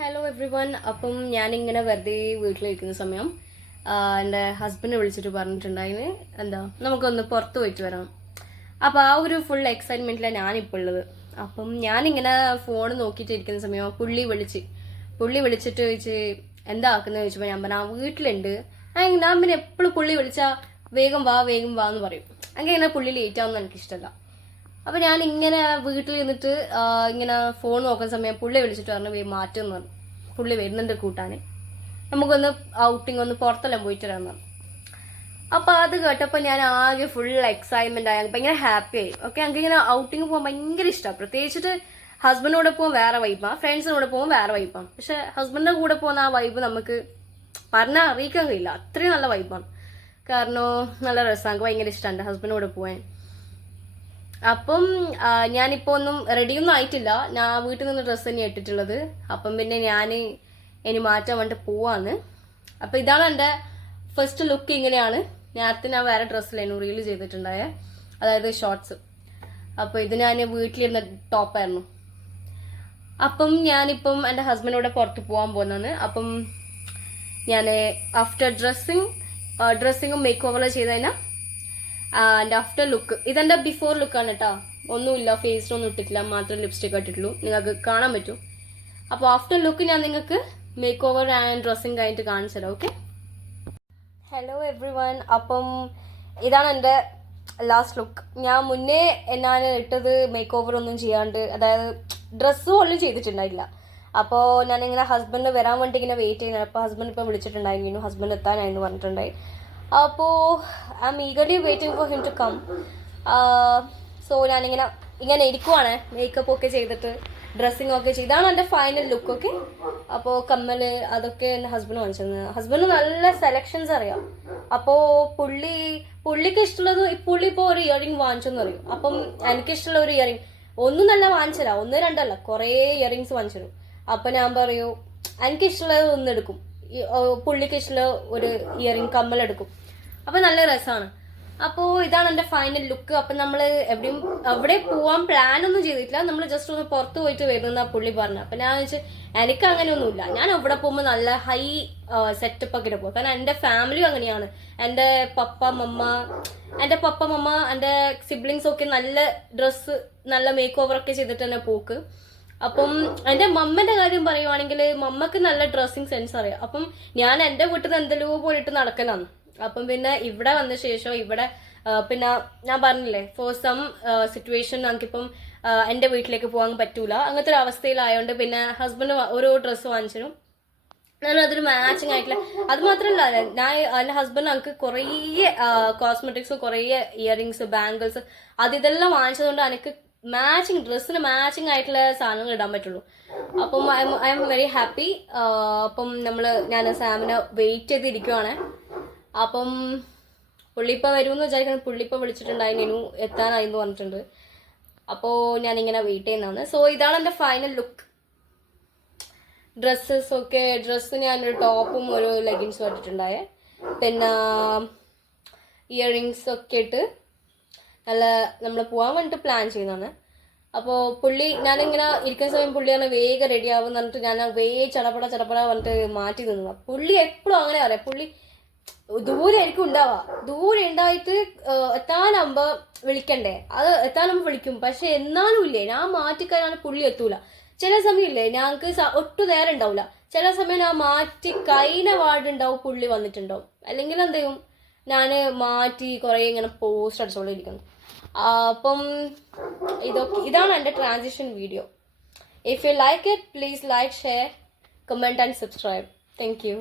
Hello every one. അപ്പം ഞാനിങ്ങനെ വെറുതെ വീട്ടിലിരിക്കുന്ന സമയം എൻ്റെ ഹസ്ബൻഡ് വിളിച്ചിട്ട് പറഞ്ഞിട്ടുണ്ടായിന് നമുക്കൊന്ന് പുറത്ത് പോയിട്ട് വരാം. അപ്പോൾ ആ ഒരു ഫുൾ എക്സൈറ്റ്മെൻറ്റിലാണ് ഞാനിപ്പോൾ ഉള്ളത്. അപ്പം ഞാനിങ്ങനെ ഫോൺ നോക്കിയിട്ട് ഇരിക്കുന്ന സമയം പുള്ളി വിളിച്ചിട്ട് ചോദിച്ച് എന്താ ആക്കുന്നത് ചോദിച്ചപ്പോൾ ഞാൻ പറഞ്ഞാൽ വീട്ടിലുണ്ട്. ഞാൻ പിന്നെ എപ്പോഴും പുള്ളി വിളിച്ചാൽ വേഗം വാ എന്ന് പറയും. അങ്ങനെ പുള്ളി ലേറ്റ് ആവുമെന്ന് എനിക്കിഷ്ടമല്ല. അപ്പൊ ഞാൻ ഇങ്ങനെ വീട്ടിൽ നിന്നിട്ട് ഇങ്ങനെ ഫോൺ നോക്കുന്ന സമയം പുള്ളി വിളിച്ചിട്ട് പറഞ്ഞു മാറ്റുമെന്ന് പറഞ്ഞു. പുള്ളി വരുന്നുണ്ട് കൂട്ടാന്, നമുക്കൊന്ന് ഔട്ടിങ് ഒന്ന് പുറത്തെല്ലാം പോയിട്ട് വരാമെന്ന് പറഞ്ഞു. അപ്പൊ അത് കേട്ടപ്പോൾ ഞാൻ ആകെ ഫുൾ എക്സൈറ്റ്മെന്റ് ആയി, ഭയങ്കര ഹാപ്പി ആയി. ഓക്കെ, ഞങ്ങൾക്ക് ഇങ്ങനെ ഔട്ടിങ് പോകാൻ ഭയങ്കര ഇഷ്ടമാണ്. പ്രത്യേകിച്ചിട്ട് ഹസ്ബൻഡിനോടെ പോകാൻ വേറെ വൈബാണ്, ഫ്രണ്ട്സിനോടെ പോകാൻ വേറെ വൈബാണ്. പക്ഷെ ഹസ്ബൻഡിന്റെ കൂടെ പോകുന്ന ആ വൈബ് നമുക്ക് പറഞ്ഞാൽ അറിയിക്കാൻ കഴിയില്ല, അത്രയും നല്ല വൈബാണ്. കാരണം നല്ല രസമാണ്, ഭയങ്കര ഇഷ്ടമാണ് ഹസ്ബൻഡിനോടെ പോകാൻ. അപ്പം ഞാനിപ്പോ ഒന്നും റെഡിയൊന്നും ആയിട്ടില്ല, ഞാൻ വീട്ടിൽ നിന്ന് ഡ്രസ്സ് തന്നെ ഇട്ടിട്ടുള്ളത്. അപ്പം പിന്നെ ഞാൻ ഇനി മാറ്റാൻ വേണ്ടിട്ട് പോവാന്ന്. അപ്പൊ ഇതാണ് എൻ്റെ ഫസ്റ്റ് ലുക്ക്. ഇങ്ങനെയാണ്. നേരത്തെ ഞാൻ വേറെ ഡ്രസ്സിലായിരുന്നു റീൽ ചെയ്തിട്ടുണ്ടായ, അതായത് ഷോർട്സ്. അപ്പൊ ഇത് ഞാൻ വീട്ടിലിരുന്ന ടോപ്പായിരുന്നു. അപ്പം ഞാനിപ്പം എൻ്റെ ഹസ്ബൻഡോടെ പുറത്ത് പോകാൻ പോകുന്നതാണ്. അപ്പം ഞാൻ ആഫ്റ്റർ ഡ്രസ്സിങ്ങും മേക്ക് ഓവർ ചെയ്ത് കഴിഞ്ഞാൽ ആൻഡ് ആഫ്റ്റർ ലുക്ക്, ഇതെന്റെ ബിഫോർ ലുക്കാണ് കേട്ടോ. ഒന്നുമില്ല, ഫേസിലൊന്നും ഇട്ടിട്ടില്ല, മാത്രം ലിപ്സ്റ്റിക് ഇട്ടിട്ടുള്ളൂ, നിങ്ങൾക്ക് കാണാൻ പറ്റും. അപ്പോൾ ആഫ്റ്റർ ലുക്ക് ഞാൻ നിങ്ങൾക്ക് മേക്ക് ഓവർ ആൻഡ് ഡ്രസ്സിങ് കഴിഞ്ഞിട്ട് കാണിച്ചു തരാം. Okay, hello every one. അപ്പം ഇതാണ് എൻ്റെ ലാസ്റ്റ് ലുക്ക്. ഞാൻ മുന്നേ ഇട്ടത് മേക്ക് ഓവർ ഒന്നും ചെയ്യാണ്ട്, അതായത് ഡ്രസ്സും ഒന്നും ചെയ്തിട്ടുണ്ടായില്ല. അപ്പോൾ ഞാനിങ്ങനെ ഹസ്ബൻഡ് വരാൻ വേണ്ടി ഇങ്ങനെ വെയിറ്റ് ചെയ്യുന്നത്. അപ്പോൾ ഹസ്ബൻഡ് ഇപ്പം വിളിച്ചിട്ടുണ്ടായിരുന്നു, ഹസ്ബൻഡ് എത്താനായിരുന്നു പറഞ്ഞിട്ടുണ്ടായി. അപ്പോൾ I am eagerly waiting for him to come. So ഞാനിങ്ങനെ ഇരിക്കുവാണ്, മേക്കപ്പ് ഒക്കെ ചെയ്തിട്ട് ഡ്രസ്സിങ് ഒക്കെ ചെയ്ത്. ഇതാണ് എൻ്റെ ഫൈനൽ ലുക്ക്. ഓക്കെ, അപ്പോൾ കമ്മല് അതൊക്കെ എൻ്റെ ഹസ്ബൻഡ് വാങ്ങിച്ചിരുന്നത്. ഹസ്ബൻഡ് നല്ല സെലക്ഷൻസ് അറിയാം. അപ്പോൾ പുള്ളിക്ക് ഇഷ്ടമുള്ളത്, പുള്ളി ഇപ്പോൾ ഒരു ഇയറിംഗ് വാങ്ങിച്ചെന്ന് പറയും. അപ്പം എനിക്കിഷ്ടമുള്ള ഒരു ഇയറിംഗ് ഒന്നും നല്ല വാങ്ങിച്ചില്ല, 1-2 കുറേ ഇയറിങ്സ് വാങ്ങിച്ചു. അപ്പം ഞാൻ പറയൂ എനിക്കിഷ്ടമുള്ളത് ഒന്നെടുക്കും, പുള്ളിക്ക് ഇഷ്ടമുള്ള ഒരു ഇയറിംഗ് കമ്മലെടുക്കും. അപ്പം നല്ല രസമാണ്. അപ്പോൾ ഇതാണ് എൻ്റെ ഫൈനൽ ലുക്ക്. അപ്പം നമ്മൾ എവിടെ പോവാൻ പ്ലാൻ ഒന്നും ചെയ്തിട്ടില്ല, നമ്മൾ ജസ്റ്റ് ഒന്ന് പുറത്ത് പോയിട്ട് വരുന്ന പുള്ളി പറഞ്ഞു. അപ്പം ഞാൻ വെച്ചാൽ എനിക്ക് അങ്ങനെയൊന്നുമില്ല, ഞാൻ എവിടെ പോകുമ്പോൾ നല്ല ഹൈ സെറ്റപ്പ് ഒക്കെ പോകും. കാരണം എൻ്റെ ഫാമിലി അങ്ങനെയാണ്. എൻ്റെ പപ്പ മമ്മ എൻ്റെ സിബ്ലിങ്സ് ഒക്കെ നല്ല ഡ്രസ്സ്, നല്ല മേക്ക് ഓവർ ഒക്കെ ചെയ്തിട്ട് തന്നെ പോക്ക്. അപ്പം എൻ്റെ മമ്മന്റെ കാര്യം പറയുവാണെങ്കിൽ മമ്മക്ക് നല്ല ഡ്രസ്സിങ് സെൻസ് അറിയാം. അപ്പം ഞാൻ എൻ്റെ വീട്ടിൽ നിന്ന് എന്തെല്ലോ പോയിട്ട് നടക്കലാണ്. അപ്പം പിന്നെ ഇവിടെ വന്ന ശേഷം പിന്നെ ഞാൻ പറഞ്ഞില്ലേ, ഫോർ സം സിറ്റുവേഷൻ നമുക്കിപ്പം എൻ്റെ വീട്ടിലേക്ക് പോകാൻ പറ്റൂല, അങ്ങനത്തെ ഒരു അവസ്ഥയിലായതുകൊണ്ട് പിന്നെ ഹസ്ബൻഡ് ഓരോ ഡ്രസ്സ് വാങ്ങിച്ചു. ഞാൻ അതൊരു മാച്ചിങ് ആയിട്ടില്ല. അത് മാത്രമല്ല, എൻ്റെ ഹസ്ബൻഡ് നമുക്ക് കുറേ കോസ്മെറ്റിക്സ്, കുറേ ഇയറിങ്സ്, ബാംഗിൾസ് ഇതെല്ലാം വാങ്ങിച്ചതുകൊണ്ട് എനിക്ക് ഡ്രസ്സിന് മാച്ചിങ് ആയിട്ടുള്ള സാധനങ്ങൾ ഇടാൻ പറ്റുള്ളൂ. അപ്പം ഐ എം വെരി ഹാപ്പി. അപ്പം ഞാൻ സാമിനെ വെയിറ്റ് ചെയ്തിരിക്കുവാണ്. അപ്പം പുള്ളി ഇപ്പം വരുമെന്ന് വിചാരിക്കുന്നത്. പുള്ളി ഇപ്പം വിളിച്ചിട്ടുണ്ടായിരുന്നു, എത്താനായി എന്ന് പറഞ്ഞിട്ടുണ്ട്. അപ്പോൾ ഞാനിങ്ങനെ വെയിറ്റ് ചെയ്യുന്നതാണ്. സോ ഇതാണ് എൻ്റെ ഫൈനൽ ലുക്ക്. ഡ്രസ്സ് ഞാനൊരു ടോപ്പും ഒരു ലെഗിൻസും ഇട്ടിട്ടുണ്ടായേ. പിന്നെ ഇയറിങ്സ് ഒക്കെ ഇട്ട് നമ്മൾ പോകാൻ വേണ്ടിട്ട് പ്ലാൻ ചെയ്യുന്നതാണ്. അപ്പോൾ ഞാനിങ്ങനെ ഇരിക്കുന്ന സമയം പുള്ളിയാണ് വേഗം റെഡി ആവും പറഞ്ഞിട്ട് ഞാൻ ചടപട പറഞ്ഞിട്ട് മാറ്റി നിന്നു. പുള്ളി എപ്പോഴും അങ്ങനെ പറയാം. പുള്ളി ദൂരെ ആയിരിക്കും ദൂരെ ഉണ്ടായിട്ട് എത്താനാകുമ്പോ വിളിക്കണ്ടേ, അത് എത്താനാകുമ്പോ വിളിക്കും. പക്ഷെ എന്നാലും ഇല്ലേ, ഞാൻ മാറ്റിക്കഴിഞ്ഞാൽ പുള്ളി എത്തൂല. ചില സമയം ഇല്ലേ, ഞങ്ങൾക്ക് ഒട്ടും നേരം ഉണ്ടാവില്ല. ചില സമയം ഞാൻ മാറ്റി കഴിഞ്ഞ പാടുണ്ടാവും പുള്ളി വന്നിട്ടുണ്ടാവും. അല്ലെങ്കിൽ എന്ത് ചെയ്യും, ഞാൻ മാറ്റി കുറെ ഇങ്ങനെ പോസ്റ്റ് അടിച്ചോണ്ടിരിക്കുന്നു. അപ്പം ഇതാണ് എൻ്റെ transition video. If you like it, please like, share, comment and subscribe. Thank you.